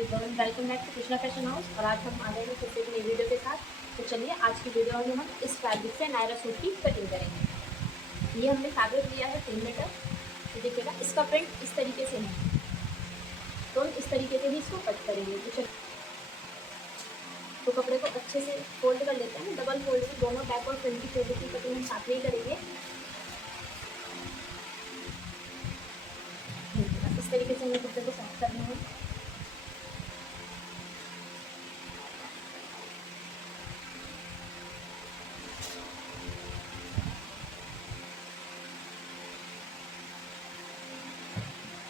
Everyone, welcome back to Krishna fashion house. और आज हम आ गए हैं फिर से एक नई वीडियो के साथ। तो चलिए आज की वीडियो में हम इस फैब्रिक से नायरा सूट की कटिंग करेंगे। ये हमने फैब्रिक लिया है 3 मीटर। तो देखिएगा इसका प्रिंट इस तरीके से है, तो हम इस तरीके से ही इसको कट करेंगे। तो कपड़े को अच्छे से फोल्ड कर लेते हैं, डबल फोल्ड में दोनों बैक और फ्रंट की फैब्रिक की कटिंग हम साथ में ही करेंगे। इस तरीके से हमें कपड़े को सेट करना है।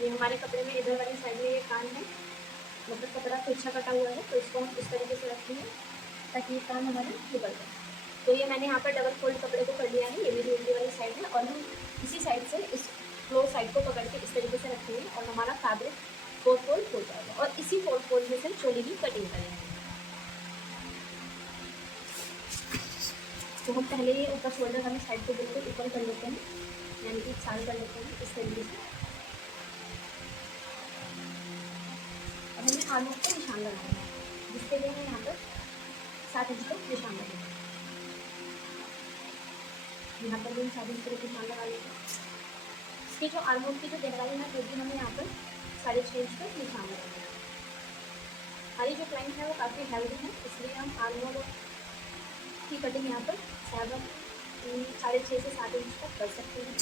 ये हमारे कपड़े में इधर वाली साइड में ये कान है, मतलब कपड़ा तिरछा कटा हुआ है, तो इसको हम इस तरीके से रखेंगे ताकि ये कान हमारे निकल जाए। तो ये मैंने यहाँ पर डबल फोल्ड कपड़े को कर लिया है, ये मेरी उल्टी वाली साइड है, और हम इसी साइड से इस फ्लोर साइड को पकड़ के इस तरीके से रखेंगे और हमारा फैब्रिक 4 फोल्ड हो जाएगा। और इसी 4 फोल्ड में से चोली की कटिंग करेंगे। तो हम पहले ये ऊपर शोल्डर वाली साइड को बिल्कुल ऊपर कर लेते हैं, यानी कि साल कर लेते हैं इस तरीके से। अब हमें आर्म को निशान लगाना है, जिसके लिए हमें यहाँ पर 7 इंच का निशान लगेगा। यहाँ पर भी हम 7 इंच का निशान लगा लेंगे। इसकी जो आर्म की जो गहराई है वो भी हमें यहाँ पर 6.5 इंच का निशान लगाएंगे। हमारी जो क्लाइंट है वो काफ़ी हेल्दी है, इसलिए हम आर्म की कटिंग यहाँ पर 6.5 से 7 इंच तक कर सकते हैं।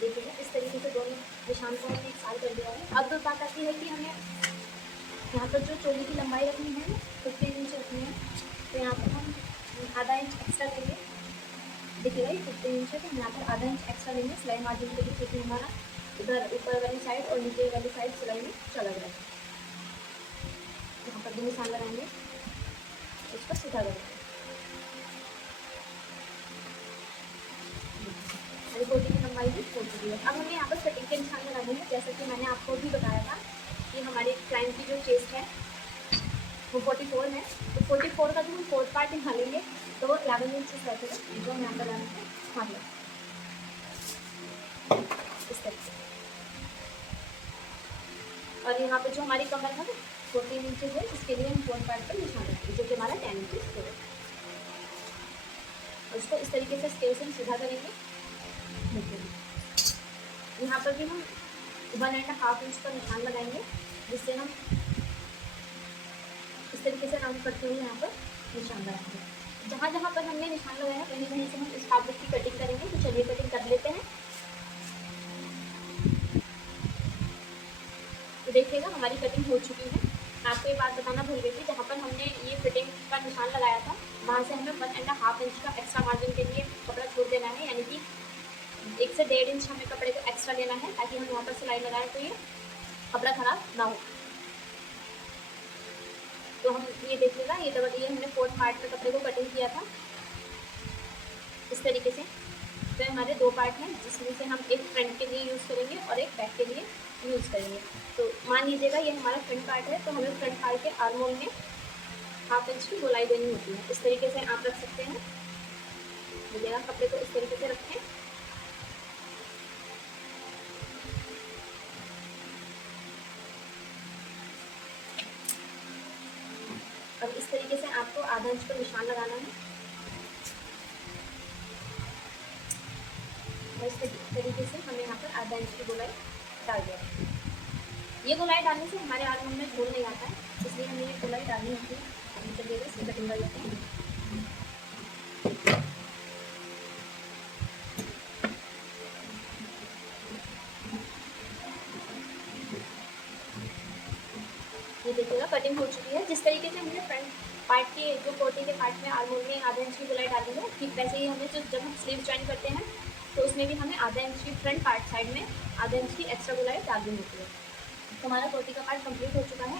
देखिएगा इस तरीके से दोनों निशान को हमने एक साल कर दिया है। अब बात आती है कि हमें यहाँ पर जो चोली की लंबाई रखनी है 15 इंच रखनी है, तो यहाँ पर हम आधा इंच एक्स्ट्रा लेंगे। देखिएगा ये 15 इंच है, तो हम यहाँ पर आधा इंच एक्स्ट्रा लेंगे सिलाई मार्जिन के लिए, क्योंकि हमारा इधर ऊपर वाली साइड और नीचे वाली साइड सिलाई में चला गया है। यहाँ पर भी निशान लगाएंगे, इसको सीधा करेंगे। हमारी कोटी की लंबाई भी हो चुकी है। अब हमें यहाँ पर कटिंग के निशान लगाने हैं। जैसा कि मैंने आपको भी बताया था कि हमारे क्लाइंट की जो चेस्ट है वो 44 है, तो 44 का जो हम 4th पार्ट निकालेंगे तो वो 11 इंच रखेगा, जो हम यहाँ पर लाना है हाँ इस तरीके से। और यहाँ पे जो हमारी कमर है 14 इंच है, इसके लिए हम 4th पार्ट पर निशान रखेंगे, जो कि हमारा 10 इंच है। और इसको इस तरीके से स्केल से सीधा करेंगे। यहाँ पर भी हम 1.5 इंच का निशान लगाएंगे, जिससे हम इस तरीके से राउंड करते हुए यहाँ पर निशान लगाएंगे। जहाँ जहाँ पर हमने निशान लगाया वहीं वहीं से हम इस फैब्रिक की कटिंग करेंगे। तो चलिए कटिंग कर लेते हैं। तो देखिएगा हमारी कटिंग हो चुकी है। मैं आपको ये बात बताना भूल गई थी, जहाँ पर हमने ये फिटिंग का निशान लगाया था वहाँ से हमें 1.5 इंच का एक्स्ट्रा मार्जिन के लिए कपड़ा छोड़ देना है, यानी कि 1 से 1.5 इंच हमें कपड़े को एक्स्ट्रा लेना है, ताकि हम यहाँ पर सिलाई लगाएं तो ये कपड़ा खराब ना हो। तो हम ये देखिएगा ये हमने 4th पार्ट पे कपड़े को कटिंग किया था इस तरीके से। तो हमारे 2 पार्ट हैं, जिसमें से हम एक फ्रंट के लिए यूज़ करेंगे और एक बैक के लिए यूज़ करेंगे। तो मान लीजिएगा ये हमारा फ्रंट पार्ट है, तो हमें फ्रंट पार्ट के आर्म होल में 1/2 इंच की गोलाई देनी होती है। इस तरीके से आप रख सकते हैं। देखिएगा कपड़े को इस तरीके से रखें। अब इस तरीके से आपको आधा इंच का निशान लगाना है और इस तरीके से हमें यहाँ पर आधा इंच की गोलाई डाल दें। ये गोलाई डालने से हमारे आर्म में झोल नहीं आता है, इसलिए हमें ये गोलाई डालनी होती है। हम चलिए इसकी कटिंग कर लेते हैं। ये देखिएगा कटिंग हो चुकी है। जिस तरीके से हमने फ्रंट पार्ट के जो कोटी के पार्ट में आर्म होल में आधा इंच की गोलाई डाली है, ठीक वैसे ही हमें जब हम स्लीव ज्वाइन करते हैं तो उसमें भी हमें आधा इंच की फ्रंट पार्ट साइड में आधा इंच की एक्स्ट्रा गोलाई डालनी होती है। तो हमारा कोटी का पार्ट कंप्लीट हो चुका है।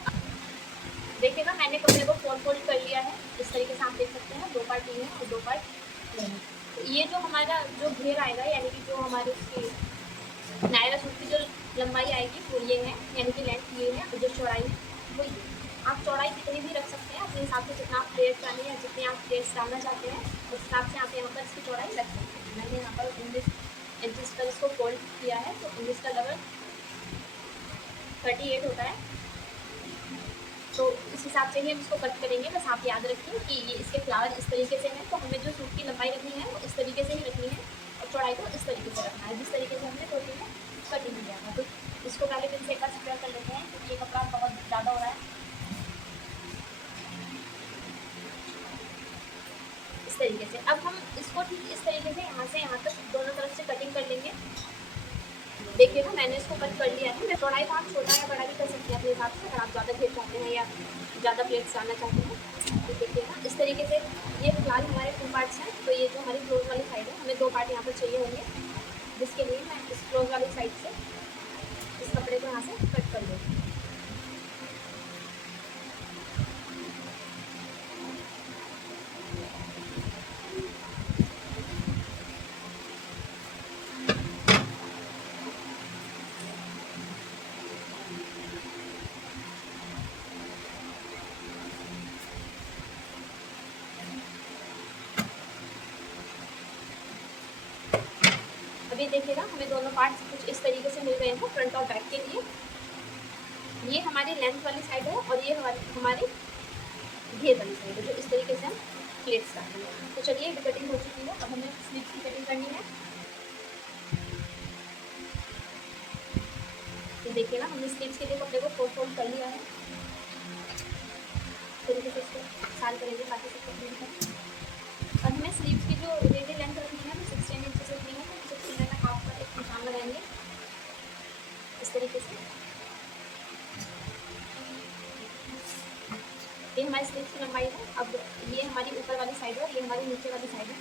देखिएगा मैंने कपड़े को 4 फोल्ड कर लिया है, इस तरीके से आप देख सकते हैं। 2 पार्ट ये हैं और 2 पार्ट ये हैं। तो ये जो हमारा जो घेर आएगा, यानी कि जो हमारे उसकी नायरा सूट की जो लंबाई आएगी वो ये है, यानी कि लेंथ ये है, और जो चौड़ाई है वो ये। आप चौड़ाई कितनी भी रख सकते हैं अपने हिसाब से, जितना आप प्लेट्स डालें या जितने आप प्लेट्स डालना चाहते हैं उस हिसाब से आप यहाँ पर इसकी चौड़ाई रख सकते हैं। मैंने यहाँ पर 19 इंच पर इसको फोल्ड किया है, तो 19 का लगभग 38 होता है। इस हिसाब से ही हम इसको कट करेंगे। बस आप याद रखिए कि ये इसके फ्लावर इस तरीके से हैं, तो हमें जो सूट की लंबाई रखनी है वो इस तरीके से ही रखनी है और चौड़ाई को इस तरीके से रखना है जिस तरीके से हमने कुर्ती में कटिंग किया था। तो इसको पहले पिन से एक बार सिक्योर कर लेते हैं क्योंकि ये कपड़ा बहुत ज़्यादा हो रहा है। इस तरीके से अब हम इसको ठीक इस तरीके से यहाँ तक दोनों तरफ से कटिंग कर लेंगे। देखिए ना, मैंने इसको कट कर लिया है। मैं चौड़ाई को आप छोटा या बड़ा भी कर सकते हैं अपने हिसाब से, अगर आप ज़्यादा घेर चाहते हैं या ज़्यादा प्लेट्स डालना चाहते हैं। तो देखिए ना, इस तरीके से ये फिलहाल हमारे 2 पार्ट्स हैं। तो ये जो हमारी क्लोज वाली साइड है, हमें 2 पार्ट यहाँ पर चाहिए होंगे, जिसके लिए मैं इस क्लोज वाली साइड से इस कपड़े को यहाँ से कट कर दूँगी। अभी देखिएगा, हमें दोनों पार्ट्स कुछ इस तरीके से मिल गए हैं फ्रंट और बैक के लिए। ये हमारी लेंथ वाली साइड है और ये हमारी घेर वाली साइड है, जो इस तरीके से हम प्लेट्स डालेंगे। तो चलिए, अभी कटिंग हो चुकी है। अब हमें स्लीव्स की कटिंग करनी है। तो देखिए ना, हमने स्लीव्स के लिए कपड़े को फोल्ड कर लिया है। इस तरीके से इसको साल करेंगे बाकी सब कपड़े का। अब हमें स्लीव्स की जो रेडी लेंथ रखनी है वो 16 इंचेस रखनी है। तो 16 में हाफ का एक निशान लगाएंगे इस तरीके से। ये हमारी स्लीव्स की लंबाई है। अब ये हमारी ऊपर वाली साइड है और ये हमारी नीचे वाली साइड है।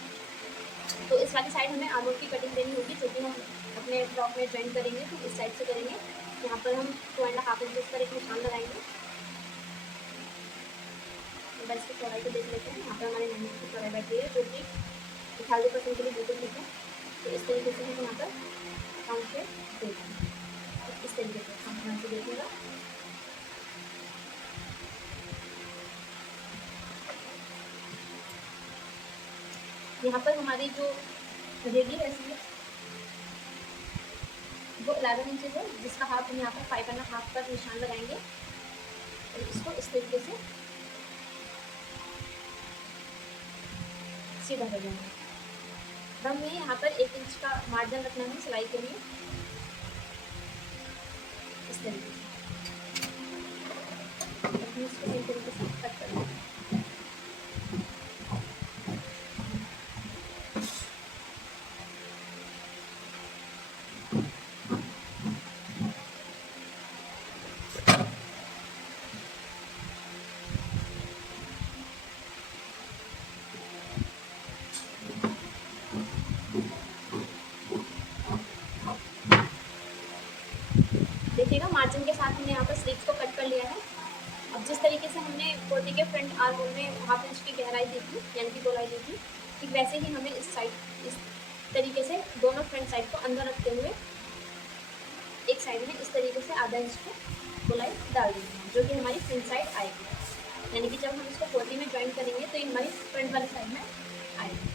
तो इस वाली साइड हमें आर्म की कटिंग देनी होगी, जो कि हम अपने फ्रॉक में ज्वाइन करेंगे। तो इस साइड से करेंगे। यहाँ पर हम 2.5 इंचेस पर एक निशान लगाएंगे। बस की चौड़ाई को देख लेते हैं। यहाँ पर हमारी 9 इंच की चौड़ाई बैठी है, जो कि 98% के लिए बिल्कुल ठीक है। तो इस तरीके से हम यहाँ पर काउंट पे देखेंगे। इस तरीके से हम यहाँ से देखिएगा। यहाँ पर हमारी जो रेडी है स्लीव वो 11 इंचेस है, जिसका हाफ हम यहाँ पर 5.5 पर निशान लगाएंगे और इसको इस तरीके से सीधा कर देंगे। हमें यहाँ पर 1 इंच का मार्जिन रखना है सिलाई के लिए, इस तरीके से इसको इस तरीके से कट कर देंगे। देखिएगा, मार्जिन के साथ हमने यहाँ पर स्लीव्स को कट कर लिया है। अब जिस तरीके से हमने कुर्ती के फ्रंट आर्म होल में 1/2 इंच की गहराई दी थी, यानी कि गोलाई दी थी, ठीक वैसे ही हमें इस तरीके से दोनों फ्रंट साइड को अंदर रखते हुए एक साइड में इस तरीके से आधा इंच की गोलाई डाल देंगे, जो कि हमारी फ्रंट साइड आएगी। यानी कि जब हम इसको कुर्ती में ज्वाइन करेंगे तो ये हमारी फ्रंट वाली साइड में आएगी।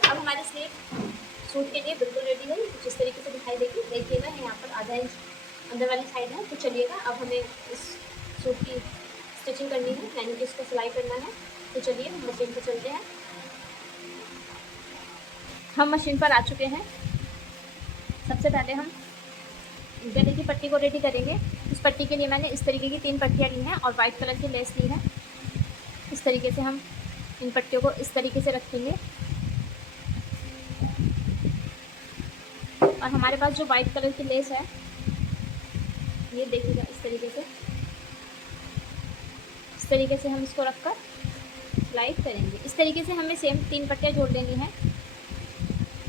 अब हमारी स्लीव सूट के लिए बिल्कुल रेडी है, कुछ इस तरीके से दिखाई देगी। देखिएगा, यहाँ पर आधा इंच अंदर वाली साइड है। तो चलिएगा, अब हमें इस सूट की स्टिचिंग करनी है, यानी कि इसको सिलाई करना है। तो चलिए, हम मशीन पर चलते हैं। हम मशीन पर आ चुके हैं। सबसे पहले हम गले की पट्टी को रेडी करेंगे। इस पट्टी के लिए मैंने इस तरीके की 3 पट्टियाँ ली हैं और वाइट कलर की लेस ली है। इस तरीके से हम इन पट्टियों को इस तरीके से रखेंगे और हमारे पास जो वाइट कलर की लेस है, ये देखिएगा, इस तरीके से हम इसको रखकर सिलाई करेंगे। इस तरीके से हमें सेम 3 पट्टियाँ जोड़ लेनी हैं।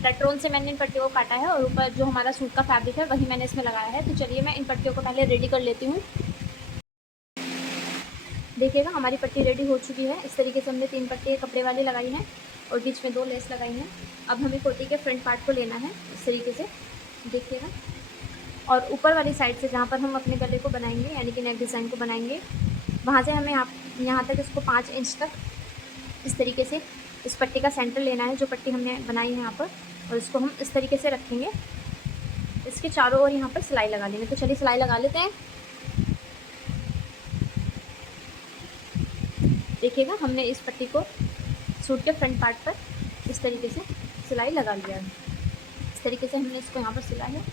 पेट्रोल से मैंने इन पट्टियों को काटा है और ऊपर जो हमारा सूट का फैब्रिक है वही मैंने इसमें लगाया है। तो चलिए, मैं इन पट्टियों को पहले रेडी कर लेती हूँ। देखिएगा, हमारी पट्टी रेडी हो चुकी है। इस तरीके से हमने 3 पट्टी कपड़े वाली लगाई हैं और बीच में 2 लेस लगाई हैं। अब हमें कुर्ती के फ्रंट पार्ट को लेना है इस तरीके से, देखिएगा, और ऊपर वाली साइड से जहाँ पर हम अपने गले को बनाएंगे, यानी कि नेक डिज़ाइन को बनाएंगे, वहाँ से हमें यहाँ तक इसको 5 इंच तक इस तरीके से इस पट्टी का सेंटर लेना है, जो पट्टी हमने बनाई है यहाँ पर, और इसको हम इस तरीके से रखेंगे इसके चारों ओर यहाँ पर सिलाई लगा लेंगे। तो चलिए सिलाई लगा लेते हैं। देखिएगा हमने इस पट्टी को सूट के फ्रंट पार्ट पर इस तरीके से सिलाई लगा लिया है। इस तरीके से हमने इसको यहाँ पर सिला है।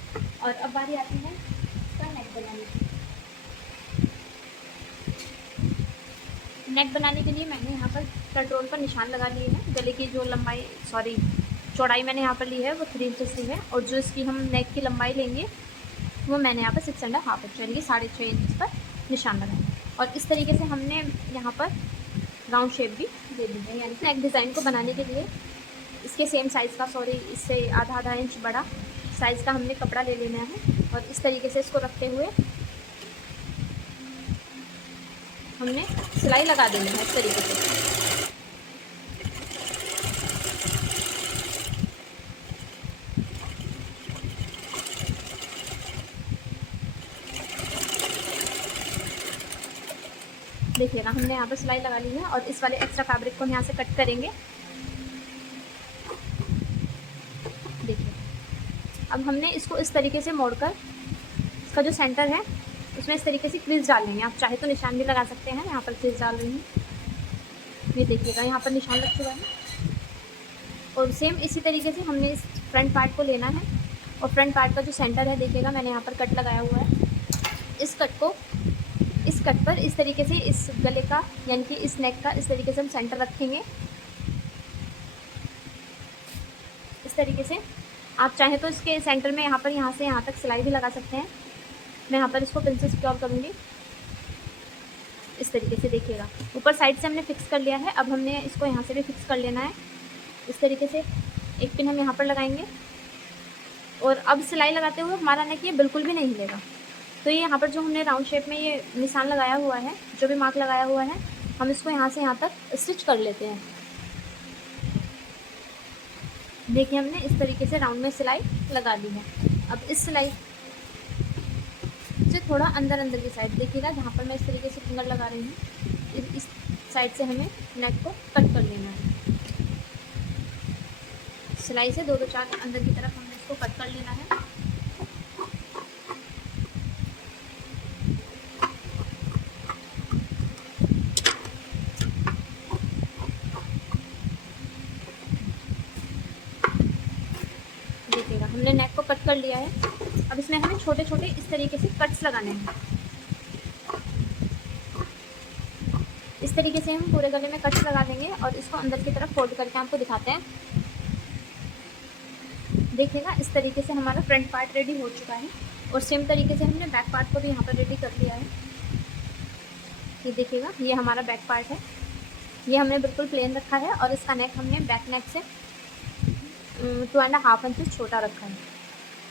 और अब बारी आती है इसका नेक बनाने की। नेक बनाने के लिए मैंने यहाँ पर कटरोल पर निशान लगा लिए हैं। गले की जो चौड़ाई मैंने यहाँ पर ली है वो 3 इंचेस ली है, और जो इसकी हम नेक की लंबाई लेंगे वो मैंने यहाँ पर 6.5 इंच यानी कि 6.5 इंच पर निशान लगाएंगे। और इस तरीके से हमने यहाँ पर राउंड शेप भी दे दी है। यानी कि नेक डिज़ाइन को बनाने के लिए इसके सेम साइज़ का इससे आधा इंच बड़ा साइज़ का हमने कपड़ा ले लेना है। और इस तरीके से इसको रखते हुए हमने सिलाई लगा देनी है इस तरीके से। देखिएगा हमने यहाँ पर सिलाई लगा ली है, और इस वाले एक्स्ट्रा फैब्रिक को हम यहाँ से कट करेंगे। देखिए अब हमने इसको इस तरीके से मोड़कर इसका जो सेंटर है उसमें इस तरीके से क्रीज डाल लेंगे। आप चाहे तो निशान भी लगा सकते हैं। यहाँ पर क्रीज डाल रही हूँ, ये देखिएगा यहाँ पर निशान लग चुका है। और सेम इसी तरीके से हमने इस फ्रंट पार्ट को लेना है, और फ्रंट पार्ट का जो सेंटर है देखिएगा मैंने यहाँ पर कट लगाया हुआ है। इस कट पर इस तरीके से इस गले का यानी कि इस नेक का इस तरीके से हम सेंटर रखेंगे। इस तरीके से आप चाहें तो इसके सेंटर में यहाँ से यहाँ तक सिलाई भी लगा सकते हैं। मैं यहाँ पर इसको पिन से सिक्योर करूँगी इस तरीके से। देखिएगा ऊपर साइड से हमने फिक्स कर लिया है। अब हमने इसको यहाँ से भी फिक्स कर लेना है। इस तरीके से एक पिन हम यहाँ पर लगाएंगे, और अब सिलाई लगाते हुए हमारा नेक ये बिल्कुल भी नहीं हिलेगा। तो ये यहाँ पर जो हमने राउंड शेप में ये निशान लगाया हुआ है, जो भी मार्क लगाया हुआ है, हम इसको यहाँ से यहाँ तक स्टिच कर लेते हैं। देखिए हमने इस तरीके से राउंड में सिलाई लगा दी है। अब इस सिलाई से थोड़ा अंदर की साइड देखिएगा, जहाँ पर मैं इस तरीके से फिंगर लगा रही हूँ, इस साइड से हमें नेक को कट कर लेना है। सिलाई से 2-4 अंदर की तरफ हमने इसको कट कर लेना है। देखिएगा हमने नेक को कट कर लिया है। अब इसमें हमें छोटे छोटे इस तरीके से कट्स लगाने हैं। इस तरीके से हम पूरे गले में कट्स लगा देंगे, और इसको अंदर की तरफ फोल्ड करके आपको दिखाते हैं। देखिएगा इस तरीके से हमारा फ्रंट पार्ट रेडी हो चुका है, और सेम तरीके से हमने बैक पार्ट को भी यहाँ पर रेडी कर लिया है। ये देखिएगा ये हमारा बैक पार्ट है, ये हमने बिल्कुल प्लेन रखा है, और इसका नेक हमने बैक नेक से 2.5 इंच छोटा रखा है।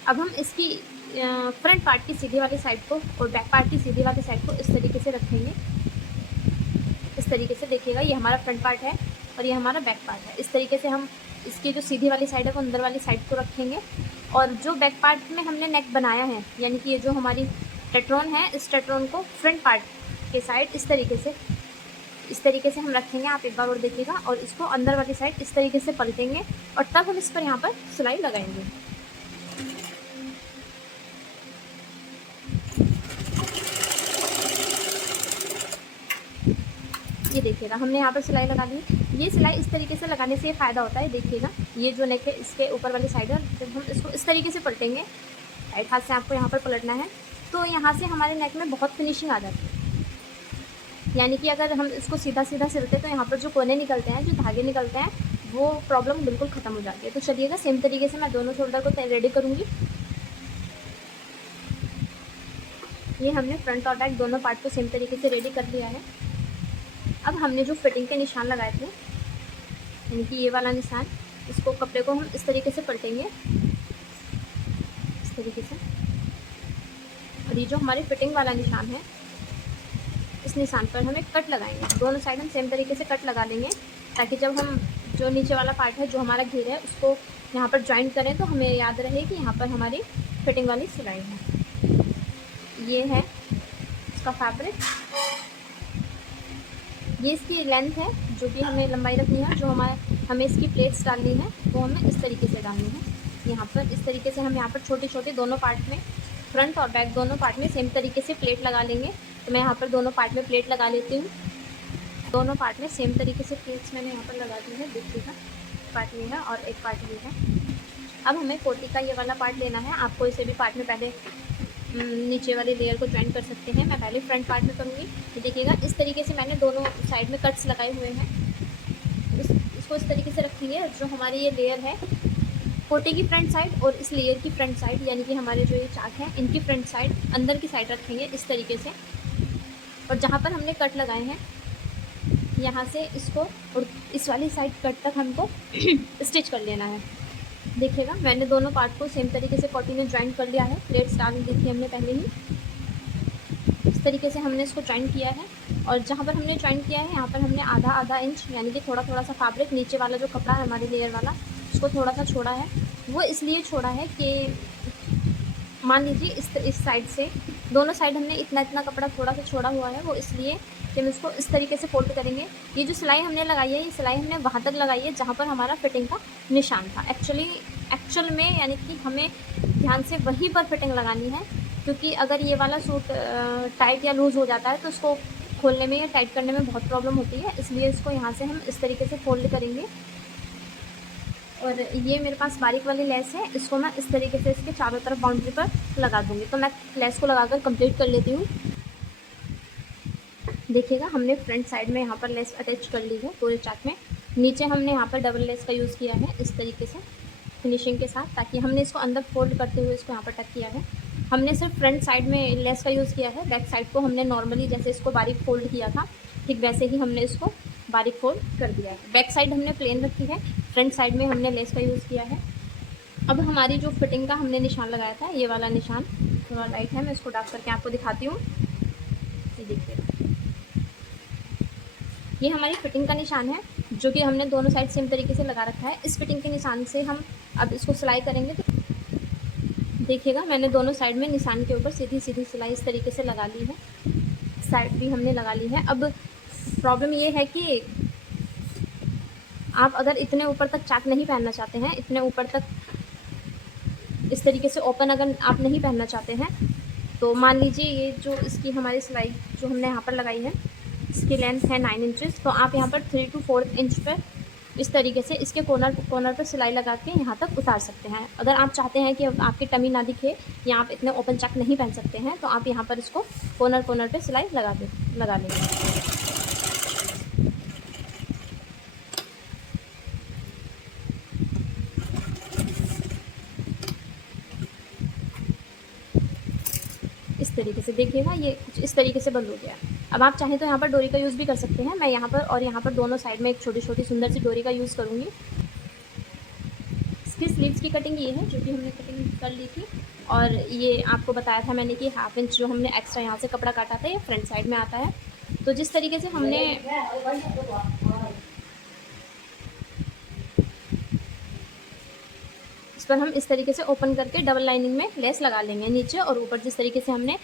अब हम इसकी फ्रंट पार्ट की सीधी वाली साइड को और बैक पार्ट की सीधी वाली साइड को इस तरीके से रखेंगे। इस तरीके से देखिएगा ये हमारा फ्रंट पार्ट है, और ये हमारा बैक पार्ट है। इस तरीके से हम इसकी जो सीधी वाली साइड है वो अंदर वाली साइड को रखेंगे, और जो बैक पार्ट में हमने नेक बनाया है यानी कि ये जो हमारी टेट्रॉन है, इस टेट्रॉन को फ्रंट पार्ट के साइड इस तरीके से हम रखेंगे। आप एक बार और देखिएगा, और इसको अंदर वाली साइड इस तरीके से पलटेंगे, और तब हम इस पर यहाँ पर सिलाई लगाएंगे। ये देखिएगा हमने यहाँ पर सिलाई लगा ली। ये सिलाई इस तरीके से लगाने से ये फ़ायदा होता है। देखिएगा ये जो नेक है इसके ऊपर वाली साइड है, जब हम इसको इस तरीके से पलटेंगे, राइट हाथ से आपको यहाँ पर पलटना है, तो यहाँ से हमारे नेक में बहुत फिनिशिंग आ जाती है। यानी कि अगर हम इसको सीधा सीधा सिलते तो यहाँ पर जो कोने निकलते हैं, जो धागे निकलते हैं, वो प्रॉब्लम बिल्कुल ख़त्म हो जाती है। तो चलिएगा सेम तरीके से मैं दोनों शोल्डर को रेडी करूँगी। ये हमने फ्रंट और बैक दोनों पार्ट को सेम तरीके से रेडी कर लिया है। अब हमने जो फिटिंग के निशान लगाए थे, यानी कि ये वाला निशान, इसको कपड़े को हम इस तरीके से पलटेंगे, इस तरीके से। और ये जो हमारे फिटिंग वाला निशान है, इस निशान पर हम एक कट लगाएंगे। दोनों साइड हम सेम तरीके से कट लगा लेंगे, ताकि जब हम जो नीचे वाला पार्ट है, जो हमारा घेर है, उसको यहाँ पर जॉइंट करें तो हमें याद रहे कि यहाँ पर हमारी फिटिंग वाली सिलाई है। ये है इसका फैब्रिक, ये इसकी लेंथ है, जो भी हमें लंबाई रखनी है, जो हमें इसकी प्लेट्स डालनी है वो हमें इस तरीके से डालनी है। यहाँ पर इस तरीके से हम यहाँ पर छोटे छोटे दोनों पार्ट में, फ्रंट और बैक दोनों पार्ट में सेम तरीके से प्लेट लगा लेंगे। तो मैं यहाँ पर दोनों पार्ट में प्लेट लगा लेती हूँ। दोनों पार्ट में सेम तरीके से प्लेट्स मैंने यहाँ पर लगा दी है। देखिएगा, पार्ट ये है और एक पार्ट ये है। अब हमें कोटी का ये वाला पार्ट लेना है। आपको इसे भी पार्ट में पहले नीचे वाली लेयर को ज्वाइन कर सकते हैं। मैं पहले फ्रंट पार्ट में करूँगी। तो देखिएगा, इस तरीके से मैंने दोनों साइड में कट्स लगाए हुए हैं। इसको इस तरीके से रखेंगे। जो हमारी ये लेयर है कोटी की फ्रंट साइड और इस लेयर की फ्रंट साइड, यानी कि हमारे जो ये चाक है इनकी फ्रंट साइड अंदर की साइड रखेंगे इस तरीके से। और जहाँ पर हमने कट लगाए हैं यहाँ से इसको और इस वाली साइड कट तक हमको स्टिच कर लेना है। देखिएगा, मैंने दोनों पार्ट को सेम तरीके से कोटी में ज्वाइन कर लिया है। प्लेट्स डाल दी थी हमने पहले ही। इस तरीके से हमने इसको ज्वाइन किया है। और जहाँ पर हमने ज्वाइन किया है यहाँ पर हमने आधा आधा इंच यानी कि थोड़ा थोड़ा सा फैब्रिक, नीचे वाला जो कपड़ा है हमारे लेयर वाला, उसको थोड़ा सा छोड़ा है। वो इसलिए छोड़ा है कि मान लीजिए इस साइड से दोनों साइड हमने इतना इतना कपड़ा थोड़ा सा छोड़ा हुआ है। वो इसलिए कि हम इसको इस तरीके से फोल्ड करेंगे। ये जो सिलाई हमने लगाई है, ये सिलाई हमने वहाँ तक लगाई है जहाँ पर हमारा फिटिंग का निशान था। एक्चुअल में यानी कि हमें ध्यान से वहीं पर फिटिंग लगानी है, क्योंकि अगर ये वाला सूट टाइट या लूज़ हो जाता है तो उसको खोलने में या टाइट करने में बहुत प्रॉब्लम होती है। इसलिए इसको यहाँ से हम इस तरीके से फोल्ड करेंगे। और ये मेरे पास बारीक वाली लेस है, इसको मैं इस तरीके से इसके चारों तरफ बाउंड्री पर लगा दूँगी। तो मैं लेस को लगाकर कंप्लीट कर लेती हूँ। देखिएगा, हमने फ्रंट साइड में यहाँ पर लेस अटैच कर ली है पूरे चाक में। नीचे हमने यहाँ पर डबल लेस का यूज़ किया है इस तरीके से फिनिशिंग के साथ, ताकि हमने इसको अंदर फोल्ड करते हुए इसको यहाँ पर टक किया है। हमने सिर्फ फ्रंट साइड में लेस का यूज़ किया है। बैक साइड को हमने नॉर्मली जैसे इसको बारीक फोल्ड किया था, ठीक वैसे ही हमने इसको बारीक फोल्ड कर दिया है। बैक साइड हमने प्लेन रखी है, फ्रंट साइड में हमने लेस का यूज़ किया है। अब हमारी जो फिटिंग का हमने निशान लगाया था, ये वाला निशान थोड़ा लाइट है, मैं इसको डार्क करके आपको दिखाती हूँ। ये देखिए, ये हमारी फिटिंग का निशान है जो कि हमने दोनों साइड सेम तरीके से लगा रखा है। इस फिटिंग के निशान से हम अब इसको सिलाई करेंगे। तो देखिएगा, मैंने दोनों साइड में निशान के ऊपर सीधी सीधी सिलाई इस तरीके से लगा ली है। साइड भी हमने लगा ली है। अब प्रॉब्लम ये है कि आप अगर इतने ऊपर तक चाक नहीं पहनना चाहते हैं, इतने ऊपर तक इस तरीके से ओपन अगर आप नहीं पहनना चाहते हैं, तो मान लीजिए ये जो इसकी हमारी सिलाई जो हमने यहाँ पर लगाई है, इसकी लेंथ है 9 इंचेस। तो आप यहाँ पर 3 to 4 इंच पर इस तरीके से इसके कॉर्नर पर सिलाई लगा के यहाँ तक उतार सकते हैं। अगर आप चाहते हैं कि आपकी टमी ना दिखे या आप इतने ओपन चाक नहीं पहन सकते हैं, तो आप यहाँ पर इसको कॉर्नर पे सिलाई लगा लेंगे। इस तरीके से देखिएगा, ये कुछ इस तरीके से बंद हो गया। अब आप चाहें तो यहाँ पर डोरी का यूज़ भी कर सकते हैं। मैं यहाँ पर और यहाँ पर दोनों साइड में एक छोटी छोटी सुंदर सी डोरी का यूज़ करूँगी। इसकी स्लीव्स की कटिंग ये है जो कि हमने कटिंग कर ली थी। और ये आपको बताया था मैंने कि 1/2 इंच जो हमने एक्स्ट्रा यहाँ से कपड़ा काटा था, ये फ्रंट साइड में आता है। तो जिस तरीके से हमने इस पर हम इस तरीके से ओपन करके डबल लाइनिंग में लेस लगा लेंगे नीचे और ऊपर, जिस तरीके से हमने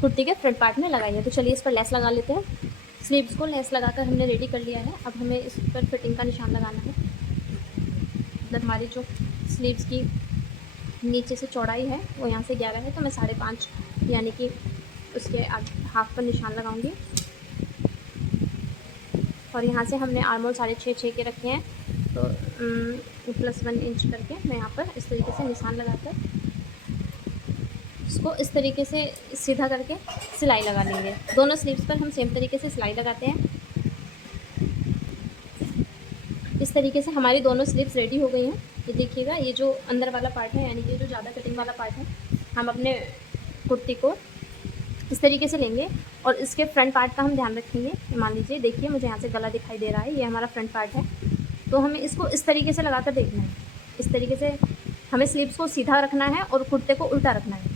कुर्ती के फ्रंट पार्ट में लगाई है। तो चलिए इस पर लेस लगा लेते हैं। स्लीव्स को लेस लगाकर हमने रेडी कर लिया है। अब हमें इस पर फिटिंग का निशान लगाना है। मतलब हमारी जो स्लीव्स की नीचे से चौड़ाई है वो यहाँ से 11 है, तो मैं 5.5 यानी कि उसके हाफ पर निशान लगाऊंगी। और यहाँ से हमने आर्म होल 6.5 के रखे हैं, तो +1 इंच करके मैं यहाँ पर इस तरीके से निशान लगाकर इसको इस तरीके से सीधा करके सिलाई लगा लेंगे। दोनों स्लीव्स पर हम सेम तरीके से सिलाई लगाते हैं। इस तरीके से हमारी दोनों स्लीव्स रेडी हो गई हैं। ये देखिएगा, ये जो अंदर वाला पार्ट है यानी कि जो ज़्यादा कटिंग वाला पार्ट है, हम अपने कुर्ती को इस तरीके से लेंगे और इसके फ्रंट पार्ट का हम ध्यान रखेंगे। मान लीजिए, देखिए मुझे यहाँ से गला दिखाई दे रहा है, ये हमारा फ्रंट पार्ट है। तो हमें इसको इस तरीके से लगाकर देखना है। इस तरीके से हमें स्लीव्स को सीधा रखना है और कुर्ते को उल्टा रखना है।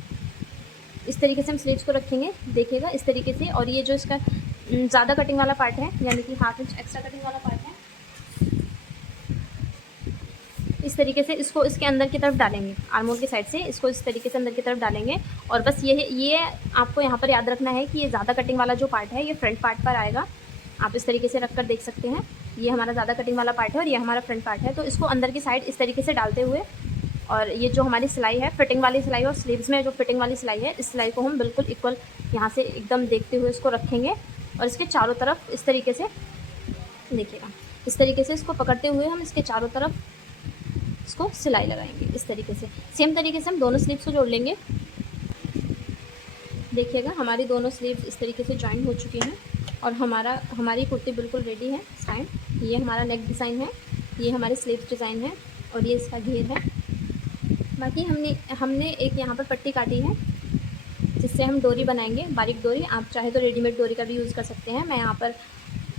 इस तरीके से हम स्लीव्स को रखेंगे, देखिएगा इस तरीके से। और ये जो इसका ज़्यादा कटिंग वाला पार्ट है यानी कि 1/2 इंच एक्स्ट्रा कटिंग वाला पार्ट है, इस तरीके से इसको इसके अंदर की तरफ डालेंगे। आर्म होल की साइड से इसको इस तरीके से अंदर की तरफ डालेंगे। और बस ये आपको यहाँ पर याद रखना है कि ये ज़्यादा कटिंग वाला जो पार्ट है ये फ्रंट पार्ट पर आएगा। आप इस तरीके से रख कर देख सकते हैं, ये हमारा ज़्यादा कटिंग वाला पार्ट है और ये हमारा फ्रंट पार्ट है। तो इसको अंदर की साइड इस तरीके से डालते हुए और ये जो हमारी सिलाई है फिटिंग वाली सिलाई और स्लीव्स में जो फिटिंग वाली सिलाई है, इस सिलाई को हम बिल्कुल इक्वल यहाँ से एकदम देखते हुए इसको रखेंगे और इसके चारों तरफ इस तरीके से देखिएगा, इस तरीके से इसको पकड़ते हुए हम इसके चारों तरफ इसको सिलाई लगाएंगे। इस तरीके से सेम तरीके से हम दोनों स्लीव्स को जोड़ लेंगे। देखिएगा हमारी दोनों स्लीव्स इस तरीके से जॉइन हो चुकी हैं और हमारी कुर्ती बिल्कुल रेडी है इस टाइम। ये हमारा नेक डिज़ाइन है, ये हमारे स्लीव्स डिज़ाइन है और ये इसका घेर है। बाकी हमने एक यहाँ पर पट्टी काटी है जिससे हम डोरी बनाएंगे, बारीक डोरी। आप चाहे तो रेडीमेड डोरी का भी यूज़ कर सकते हैं। मैं यहाँ पर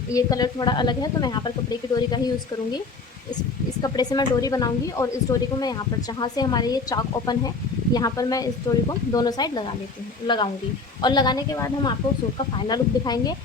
ये कलर थोड़ा अलग है तो मैं यहाँ पर कपड़े की डोरी का ही यूज़ करूँगी। इस कपड़े से मैं डोरी बनाऊँगी और इस डोरी को मैं यहाँ पर जहाँ से हमारे ये चाक ओपन है यहाँ पर मैं इस डोरी को दोनों साइड लगाऊँगी और लगाने के बाद हम आपको सूट का फाइनल लुक दिखाएंगे।